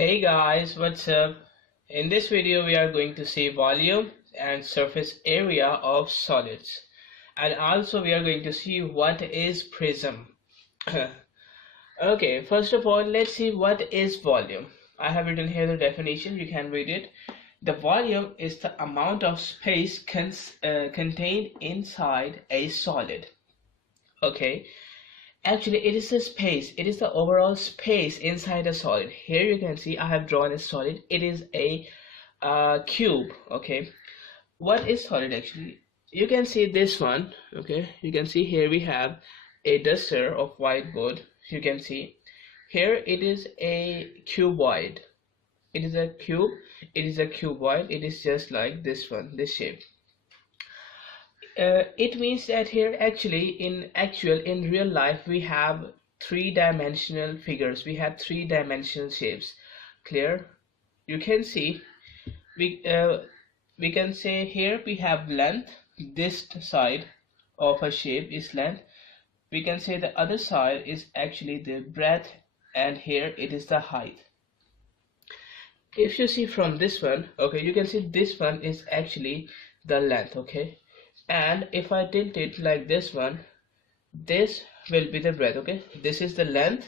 Hey guys, what's up? In this video we are going to see volume and surface area of solids, and also we are going to see what is prism. Okay, first of all let's see what is volume. I have written here the definition, you can read it. The volume is the amount of space contained inside a solid. Okay, actually, it is the space, it is the overall space inside a solid. Here you can see I have drawn a solid. It is a cube. Okay, what is solid actually? You can see this one. Okay, you can see here we have a duster of whiteboard. You can see here it is a cuboid. It is a cube. It is a cuboid. It is just like this one, this shape. It means that here actually in real life we have three-dimensional figures, we have three-dimensional shapes. Clear? You can see we can say here we have length. This side of a shape is length. We can say the other side is actually the breadth, and here it is the height. If you see from this one, okay, you can see this one is actually the length. Okay, and if I tilt it like this one, this will be the breadth. Okay, this is the length,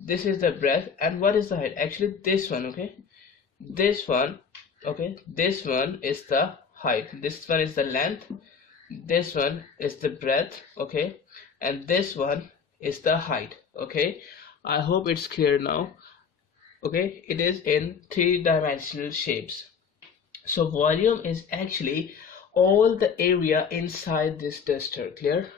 this is the breadth, and what is the height? Actually this one. Okay, this one. Okay, this one is the height, this one is the length, this one is the breadth. Okay, and this one is the height. Okay, I hope it's clear now. Okay, it is in three-dimensional shapes. So volume is actually all the area inside this duster. Clear?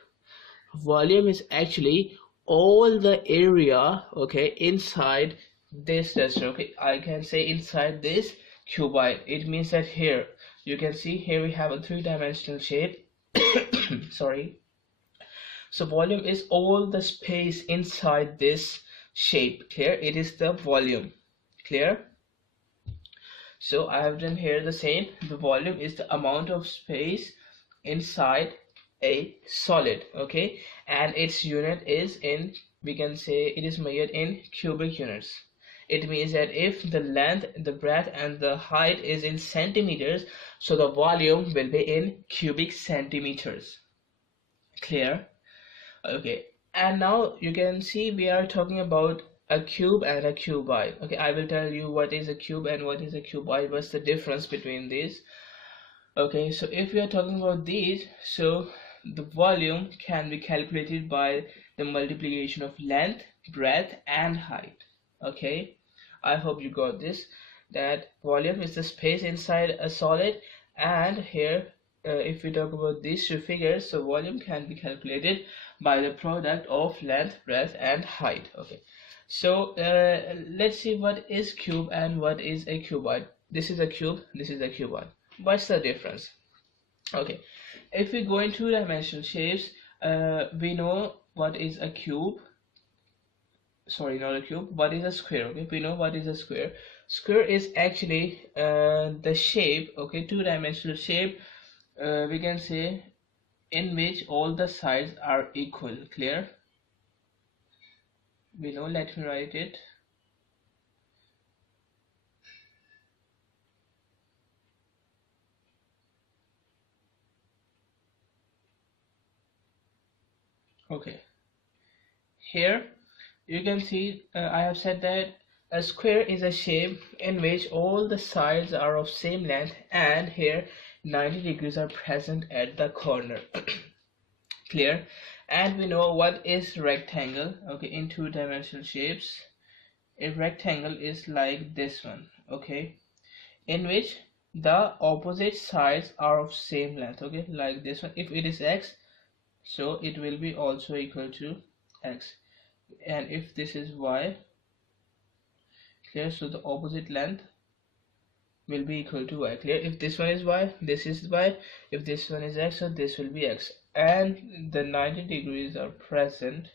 Volume is actually all the area, okay, inside this duster. Okay, I can say inside this cuboid. It means that here you can see here we have a three-dimensional shape. Sorry. So volume is all the space inside this shape. Clear? It is the volume. Clear? So I have done here the same. The volume is the amount of space inside a solid. Okay, and its unit is in, we can say it is measured in cubic units. It means that if the length, the breadth, and the height is in centimeters, so the volume will be in cubic centimeters. Clear? Okay, and now you can see we are talking about a cube and a cuboid. Okay, I will tell you what is a cube and what is a cuboid, what's the difference between these. Okay, so if we are talking about these, so the volume can be calculated by the multiplication of length, breadth, and height. Okay, I hope you got this, that volume is the space inside a solid, and here if we talk about these two figures, so volume can be calculated by the product of length, breadth, and height. Okay, so let's see what is cube and what is a cuboid. This is a cube, this is a cuboid. What's the difference? Okay, if we go into two-dimensional shapes, we know what is a cube. Sorry, not a cube. What is a square? Okay, we know what is a square. Square is actually the shape. Okay, two-dimensional shape. We can say in which all the sides are equal. Clear? We know, let me write it. Okay, here you can see I have said that a square is a shape in which all the sides are of same length, and here 90 degrees are present at the corner. Clear? And we know what is rectangle. Okay, in two-dimensional shapes, a rectangle is like this one. Okay, in which the opposite sides are of same length. Okay, like this one. If it is x, so it will be also equal to x, and if this is y, clear, so the opposite length will be equal to y. Clear? If this one is y, this is y. If this one is x, so this will be x, and the 90 degrees are present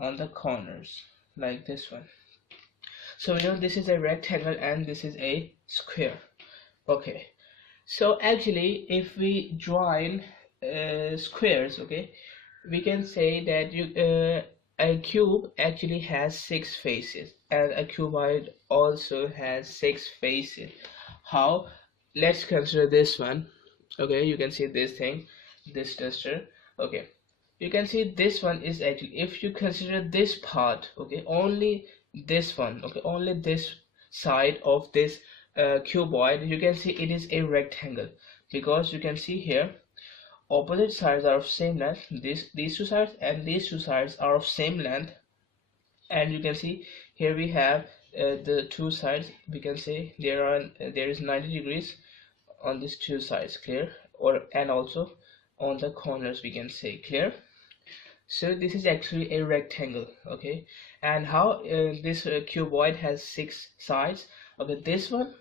on the corners like this one. So we know this is a rectangle and this is a square. Okay, so actually if we join squares, okay, we can say that a cube actually has 6 faces, and a cuboid also has 6 faces. How? Let's consider this one. Okay, you can see this thing, this duster. Okay, you can see this one is actually, if you consider this part, okay, only this one, okay, only this side of this cuboid, you can see it is a rectangle, because you can see here opposite sides are of same length. These two sides and these two sides are of same length, and you can see here we have the two sides. We can say there is 90 degrees on these two sides, clear, or and also on the corners, we can say, clear. So this is actually a rectangle. Okay, and how this cuboid has 6 sides. Okay, this one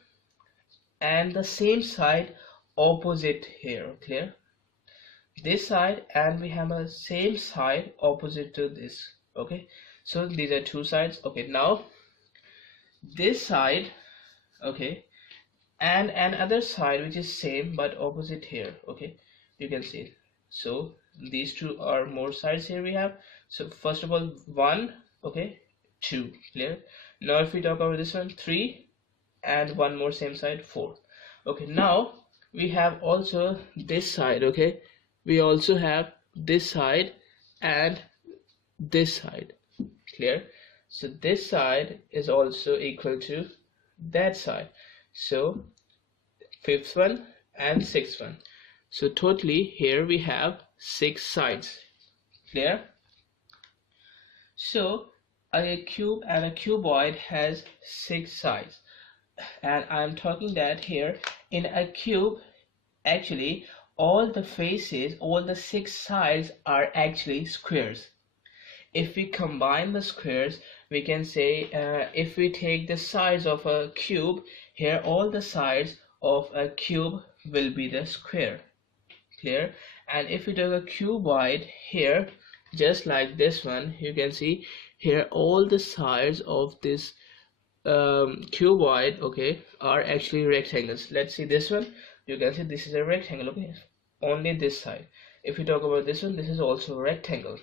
and the same side opposite here, clear, this side, and we have a same side opposite to this. Okay, so these are two sides. Okay, now this side, okay, and another side which is same but opposite here. Okay, you can see it. So these two are more sides here we have. So first of all, 1, okay, 2, clear. Now if we talk about this one, 3, and one more same side, 4. Okay, now we have also this side. Okay, we also have this side and this side, clear. So this side is also equal to that side. So fifth one and sixth one. So totally here we have 6 sides, clear. So a cube and a cuboid has 6 sides, and I'm talking that here in a cube actually all the faces, all the 6 sides are actually squares. If we combine the squares, we can say if we take the sides of a cube, here all the sides of a cube will be the square, clear. And if we take a cuboid here, just like this one, you can see here all the sides of this cuboid, okay, are actually rectangles. Let's see this one. You can see this is a rectangle, okay, only this side. If we talk about this one, this is also a rectangle.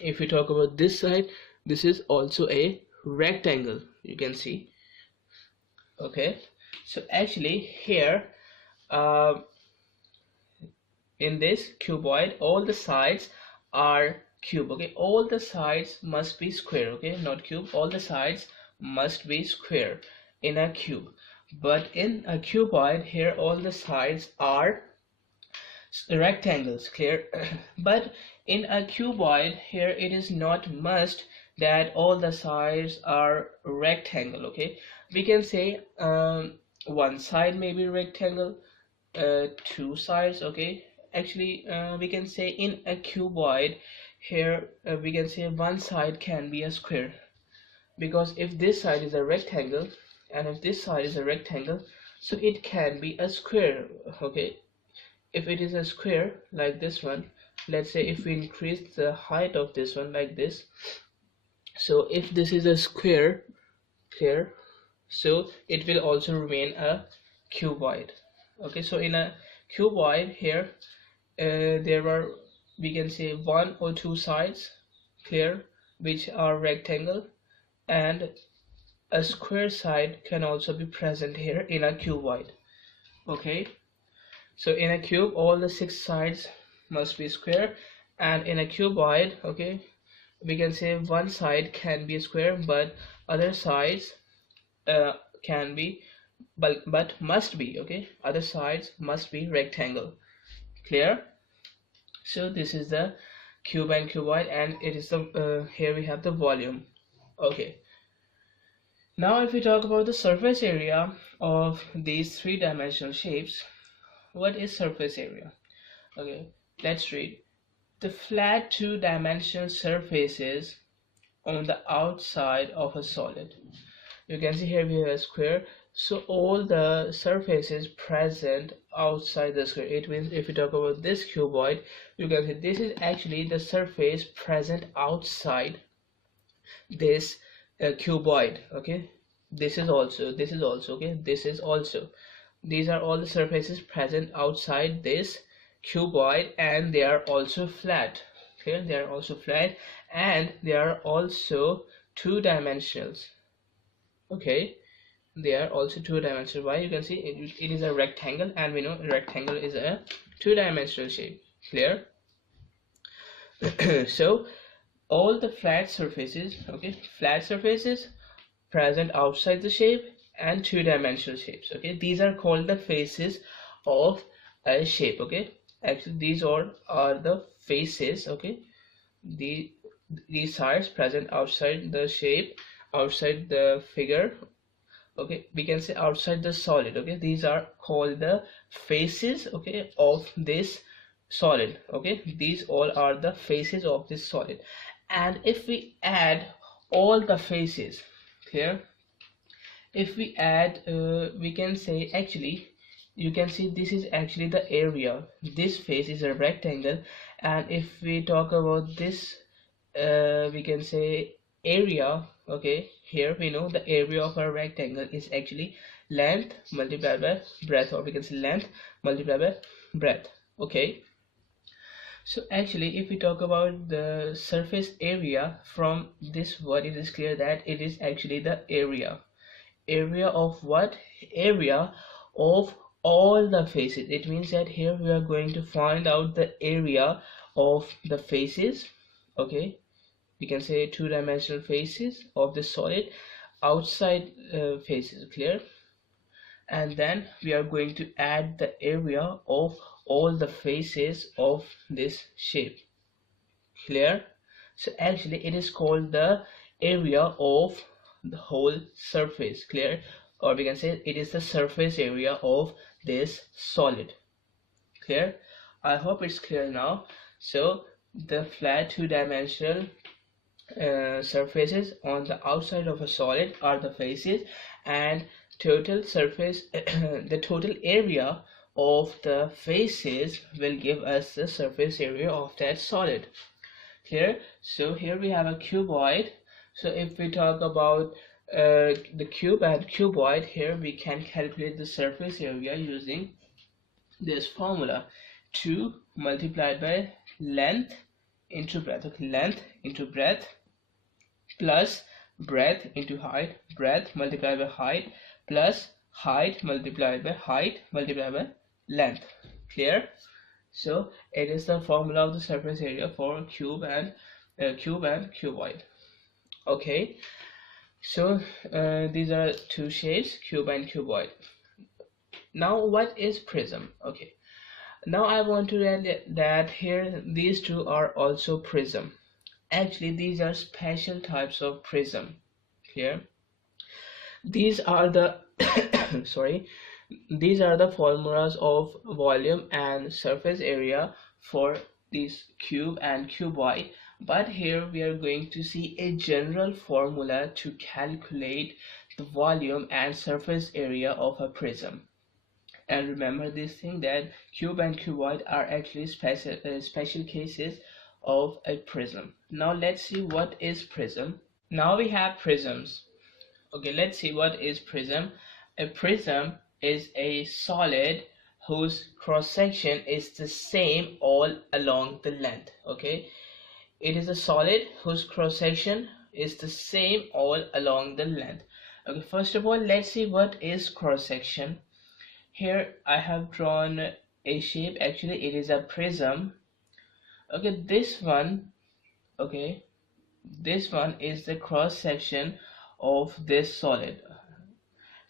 If we talk about this side, this is also a rectangle, you can see. Okay, so actually here in this cuboid all the sides are cube. Okay, all the sides must be square. Okay, not cube, all the sides must be square in a cube. But in a cuboid, here all the sides are rectangles, clear. But in a cuboid, here it is not must that all the sides are rectangle. Okay, we can say one side may be rectangle, 2 sides. Okay, actually we can say in a cuboid here we can say one side can be a square, because if this side is a rectangle and if this side is a rectangle, so it can be a square. Okay, if it is a square like this one, let's say if we increase the height of this one like this, so if this is a square here, so it will also remain a cuboid. Okay, so in a cuboid here there are, we can say, 1 or 2 sides, clear, which are rectangle, and a square side can also be present here in a cuboid. Okay, so in a cube all the 6 sides must be square, and in a cuboid, okay, we can say one side can be square but other sides can be, but must be, okay, other sides must be rectangle, clear. So this is the cube and cuboid, and it is the here we have the volume. Okay, now if we talk about the surface area of these 3-dimensional shapes, what is surface area? Okay, let's read. The flat 2-dimensional surfaces on the outside of a solid. You can see here we have a square, so all the surfaces present outside the square. It means if we talk about this cuboid, you can see this is actually the surface present outside this cuboid. Okay, this is also okay, this is also, these are all the surfaces present outside this cuboid, and they are also flat, Clear? They are also flat, and they are also two-dimensional. Okay, they are also two-dimensional. Why? You can see it is a rectangle, and we know a rectangle is a two-dimensional shape. Clear? So all the flat surfaces, okay, flat surfaces present outside the shape and two-dimensional shapes, okay, these are called the faces of a shape. Okay, actually these all are the faces. Okay, the these sides present outside the shape, outside the figure, okay, we can say outside the solid. Okay, these are called the faces, okay, of this solid. Okay, these all are the faces of this solid. And if we add all the faces, clear, if we add we can say, actually you can see this is actually the area. This face is a rectangle, and if we talk about this, we can say area. Okay, here we know the area of a rectangle is actually length multiplied by breadth, or we can say length multiplied by breadth. Okay, so actually if we talk about the surface area, from this word it is clear that it is actually the area. Area of what? Area of all the faces. It means that here we are going to find out the area of the faces. Okay, we can say two-dimensional faces of the solid, outside faces. Clear? And then we are going to add the area of all the faces of this shape. Clear? So actually it is called the area of the whole surface. Clear? Or we can say it is the surface area of this solid. Clear? I hope it's clear now. So the flat two-dimensional surfaces on the outside of a solid are the faces, and total surface the total area of the faces will give us the surface area of that solid. Clear? So here we have a cuboid. So if we talk about the cube and cuboid, here we can calculate the surface area using this formula: 2 multiplied by length into breadth. Okay, length into breadth plus breadth into height, breadth multiplied by height plus height multiplied by height multiplied by length. Clear? So it is the formula of the surface area for cube and cuboid. Okay, so these are two shapes, cube and cuboid. Now what is prism? Okay, now I want to add that here these two are also prism. Actually these are special types of prism. Clear? These are the sorry, these are the formulas of volume and surface area for this cube and cuboid, but here we are going to see a general formula to calculate the volume and surface area of a prism. And remember this thing, that cube and cuboid are actually special cases of a prism. Now let's see what is prism. Now we have prisms. Okay, let's see what is prism. A prism is a solid whose cross section is the same all along the length. Okay, it is a solid whose cross section is the same all along the length. Okay, first of all let's see what is cross section. Here I have drawn a shape. Actually it is a prism. Okay, this one, okay, this one is the cross section of this solid.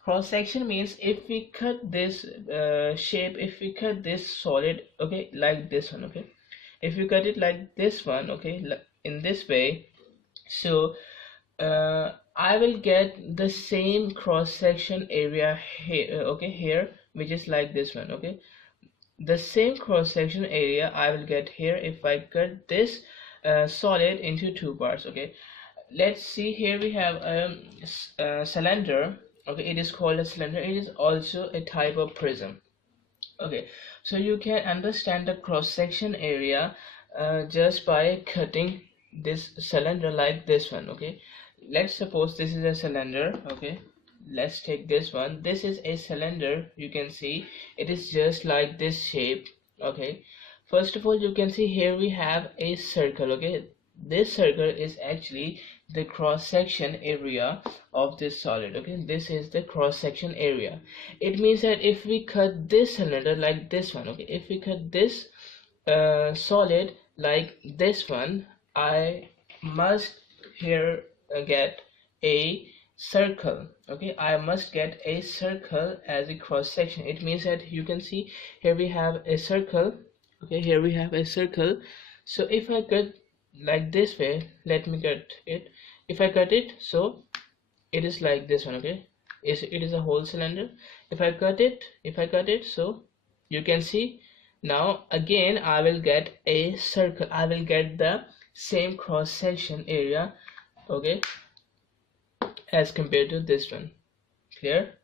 Cross section means if we cut this shape, if we cut this solid, okay, like this one, okay, if you cut it like this one, okay, in this way, so I will get the same cross section area here, okay, here, which is like this one. Okay, the same cross section area I will get here if I cut this solid into two parts. Okay, let's see, here we have a cylinder. Okay, it is called a cylinder. It is also a type of prism. Okay, so you can understand the cross section area just by cutting this cylinder like this one. Okay, let's suppose this is a cylinder. Okay, let's take this one. This is a cylinder. You can see it is just like this shape. Okay, First of all, you can see here we have a circle. Okay, this circle is actually the cross section area of this solid. Okay, this is the cross section area. It means that if we cut this cylinder like this one, okay, if we cut this solid like this one, I must here get a circle. Okay, I must get a circle as a cross section. It means that you can see here we have a circle. Okay, here we have a circle. So if I cut like this way, let me cut it. If I cut it, so it is like this one. Okay, it is a whole cylinder. If I cut it, so you can see now again I will get a circle. I will get the same cross section area, okay, as compared to this one. Clear?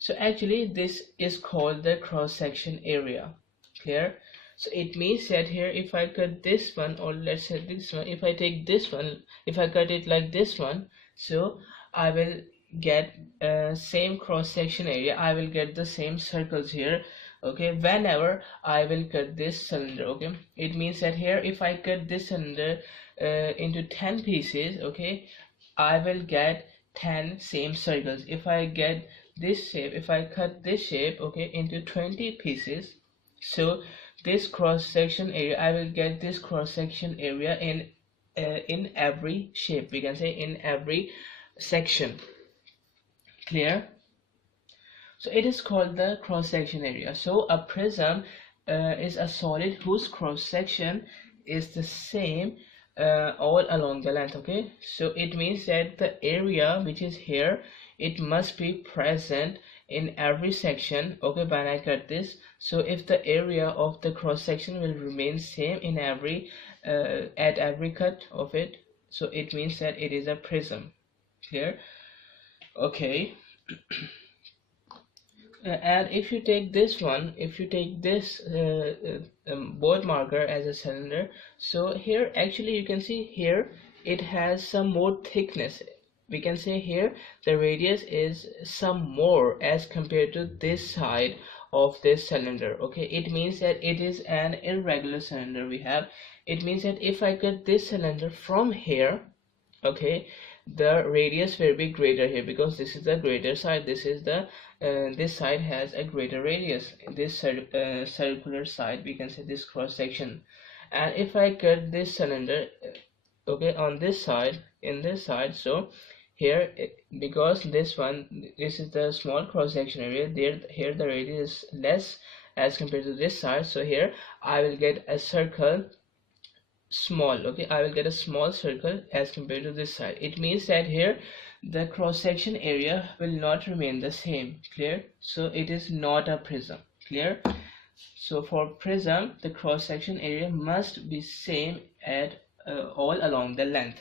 So actually this is called the cross section area. Clear? So it means that here if I cut this one, or let's say this one, if I take this one, if I cut it like this one, so I will get same cross section area. I will get the same circles here, okay, whenever I will cut this cylinder. Okay, it means that here if I cut this cylinder into 10 pieces, okay, I will get 10 same circles. If I get this shape, if I cut this shape, okay, into 20 pieces, so this cross section area, I will get this cross section area in every shape, we can say in every section. Clear? So it is called the cross section area. So a prism is a solid whose cross section is the same all along the length. Okay, so it means that the area which is here, it must be present in every section, okay, when I cut this. So if the area of the cross section will remain same in every at every cut of it, so it means that it is a prism. Clear? Okay. And if you take this one, if you take this board marker as a cylinder, so here actually you can see here it has some more thickness. We can say here the radius is some more as compared to this side of this cylinder. Okay, it means that it is an irregular cylinder we have. It means that if I cut this cylinder from here, okay, the radius will be greater here, because this is the greater side. This is the this side has a greater radius. This circular side, we can say this cross section. And if I cut this cylinder, okay, on this side, in this side, so here because this is the small cross section area, here the radius is less as compared to this side, so here I will get a circle small. Okay, I will get a small circle as compared to this side. It means that here the cross section area will not remain the same. Clear? So it is not a prism. Clear? So for prism, the cross section area must be same at all along the length.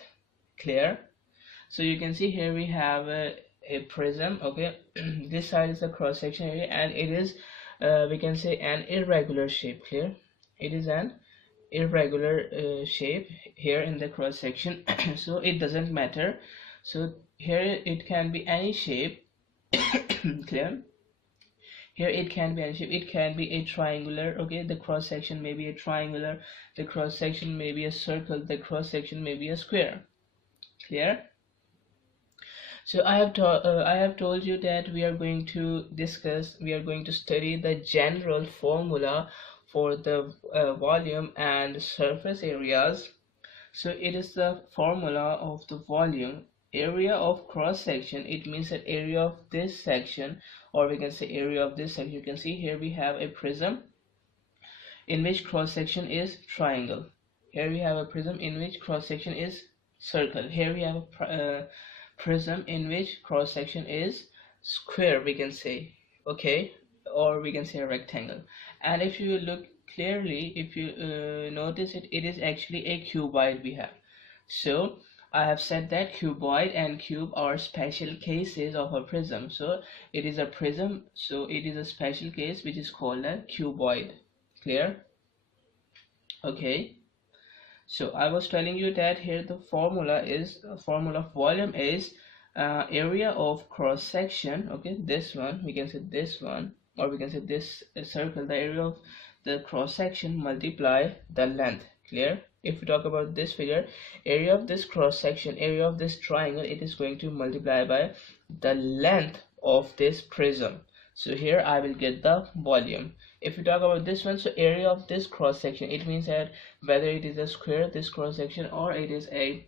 Clear? So you can see here we have a prism. Okay, this side is the cross section area, and it is we can say an irregular shape. Clear? It is an irregular shape here in the cross section. So it doesn't matter. So here it can be any shape. Clear? Here it can be any shape. It can be a triangular. Okay, the cross section may be a triangular, the cross section may be a circle, the cross section may be a square. Clear? So I have told you that we are going to study the general formula for the volume and surface areas. So it is the formula of the volume, area of cross section. It means that area of this section, or we can say area of this section. You can see here we have a prism in which cross section is triangle. Here we have a prism in which cross section is circle. Here we have a prism in which cross section is square, we can say. Okay, or we can say a rectangle. And if you look clearly, if you notice it, it is actually a cuboid we have. So I have said that cuboid and cube are special cases of a prism. So it is a prism, so it is a special case which is called a cuboid. Clear? Okay, so I was telling you that here the formula of volume is area of cross section. Okay, this one, we can say this one, or we can say this circle, the area of the cross section multiply the length. Clear? If we talk about this figure, area of this cross section, area of this triangle, it is going to multiply by the length of this prism. So here I will get the volume. If we talk about this one, so area of this cross section, it means that whether it is a square, this cross section, or it is a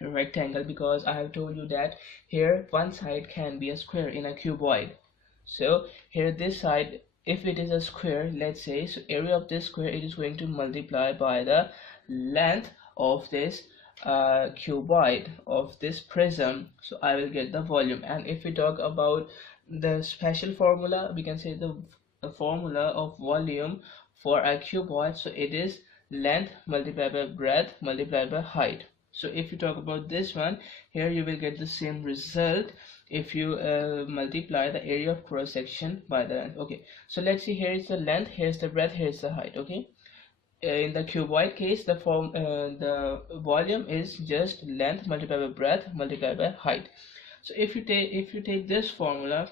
rectangle, because I have told you that here one side can be a square in a cuboid. So here this side, if it is a square, let's say, so area of this square, it is going to multiply by the length of this cuboid, of this prism. So I will get the volume. And if we talk about the special formula, we can say the formula of volume for a cuboid, so it is length multiplied by breadth multiplied by height. So if you talk about this one, here you will get the same result if you multiply the area of cross section by the length. Okay, so let's see, here is the length, here is the breadth, here is the height. Okay, in the cuboid case, the volume is just length multiplied by breadth multiplied by height. So if you take this formula,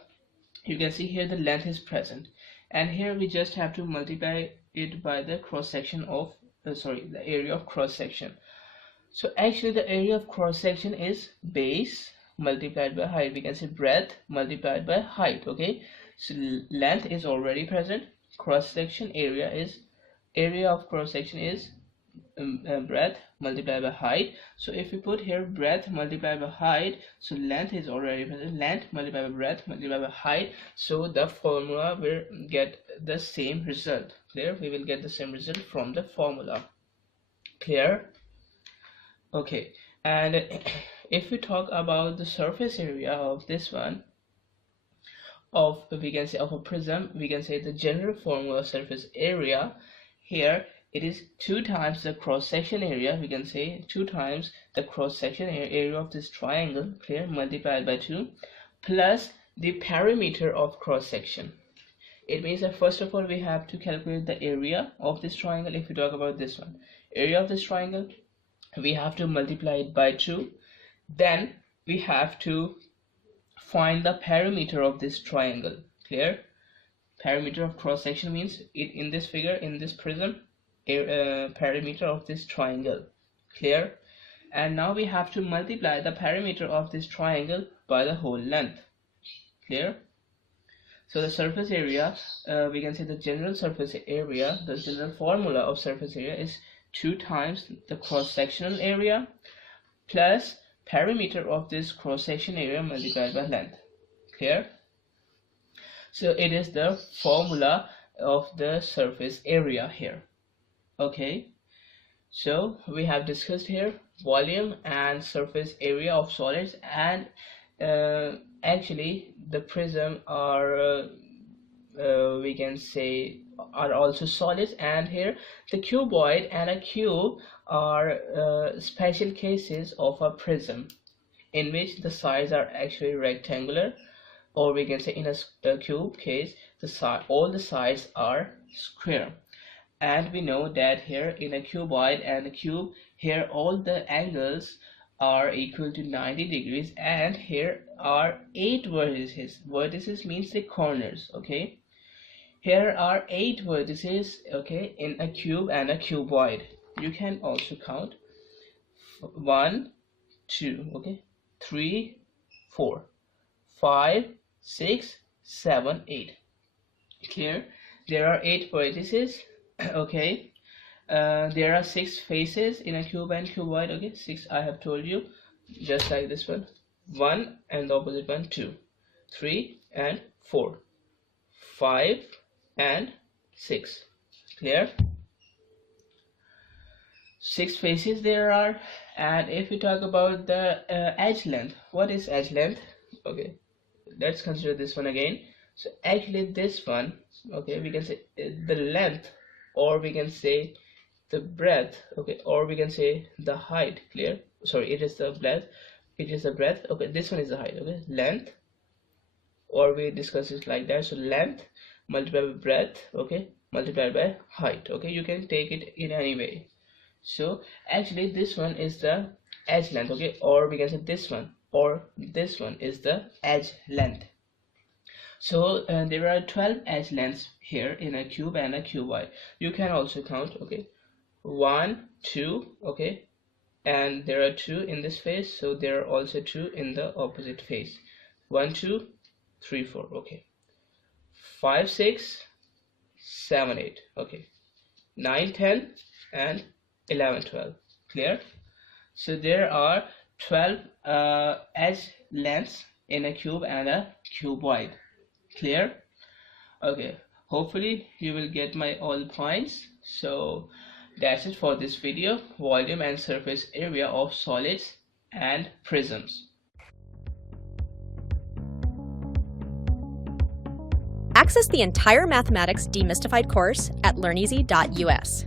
you can see here the length is present, and here we just have to multiply it by the cross section of the area of cross section. So actually the area of cross section is base multiplied by height. We can say breadth multiplied by height. Okay, so length is already present, cross section area of cross section is breadth multiplied by height. So if we put here breadth multiplied by height, so length is already present, length multiplied by breadth multiplied by height, so the formula will get the same result. Clear? We will get the same result from the formula. Clear? Okay, and if we talk about the surface area of this one, of we can say of a prism, we can say the general formula of surface area, here it is 2 times the cross section area. We can say 2 times the cross section area of this triangle, clear, multiplied by 2, plus the perimeter of cross section. It means that first of all we have to calculate the area of this triangle. If we talk about this one, area of this triangle, we have to multiply it by 2, then we have to find the perimeter of this triangle. Clear? Perimeter of cross section means it in this figure, in this prism, perimeter of this triangle. Clear? And now we have to multiply the perimeter of this triangle by the whole length. Clear? So the surface area, we can say the general surface area, the general formula of surface area is 2 times the cross-sectional area plus perimeter of this cross-section area multiplied by length. Clear? So it is the formula of the surface area here. Okay, so we have discussed here volume and surface area of solids, and actually the prism are we can say are also solids, and here the cuboid and a cube are special cases of a prism in which the sides are actually rectangular, or we can say in a cube case all the sides are square. And we know that here in a cuboid and a cube, here all the angles are equal to 90 degrees, and here are 8 vertices. Vertices means the corners. Okay, here are 8 vertices, okay, in a cube and a cuboid. You can also count 1, 2, okay, 3, 4, 5, 6, 7, 8. Clear? There are 8 vertices. Okay, there are 6 faces in a cube and cuboid. Okay, 6 I have told you, just like this one. 1 and the opposite one 2, 3 and 4, 5 and 6. Clear? 6 faces there are. And if we talk about the edge length, what is edge length? Okay, let's consider this one again. So actually this one, okay, we can say the length, or we can say the breadth, okay, or we can say the height. Clear? Sorry, it is the breadth, okay, this one is the height. Okay, length, or we discuss it like that. So length multiplied by breadth, okay, multiplied by height. Okay, you can take it in any way. So actually this one is the edge length, okay, or we can say this one or this one is the edge length. So there are 12 edge lengths here in a cube and a cuboid. You can also count, okay, 1, 2, okay, and there are 2 in this face, so there are also 2 in the opposite face. 1, 2, 3, 4, okay, 5, 6, 7, 8, okay, 9, 10, and 11, 12. Clear? So there are 12 edge lengths in a cube and a cuboid. Clear? Okay, hopefully you will get my all points. So that's it for this video: volume and surface area of solids and prisms. Access the entire Mathematics Demystified course at learneasy.us.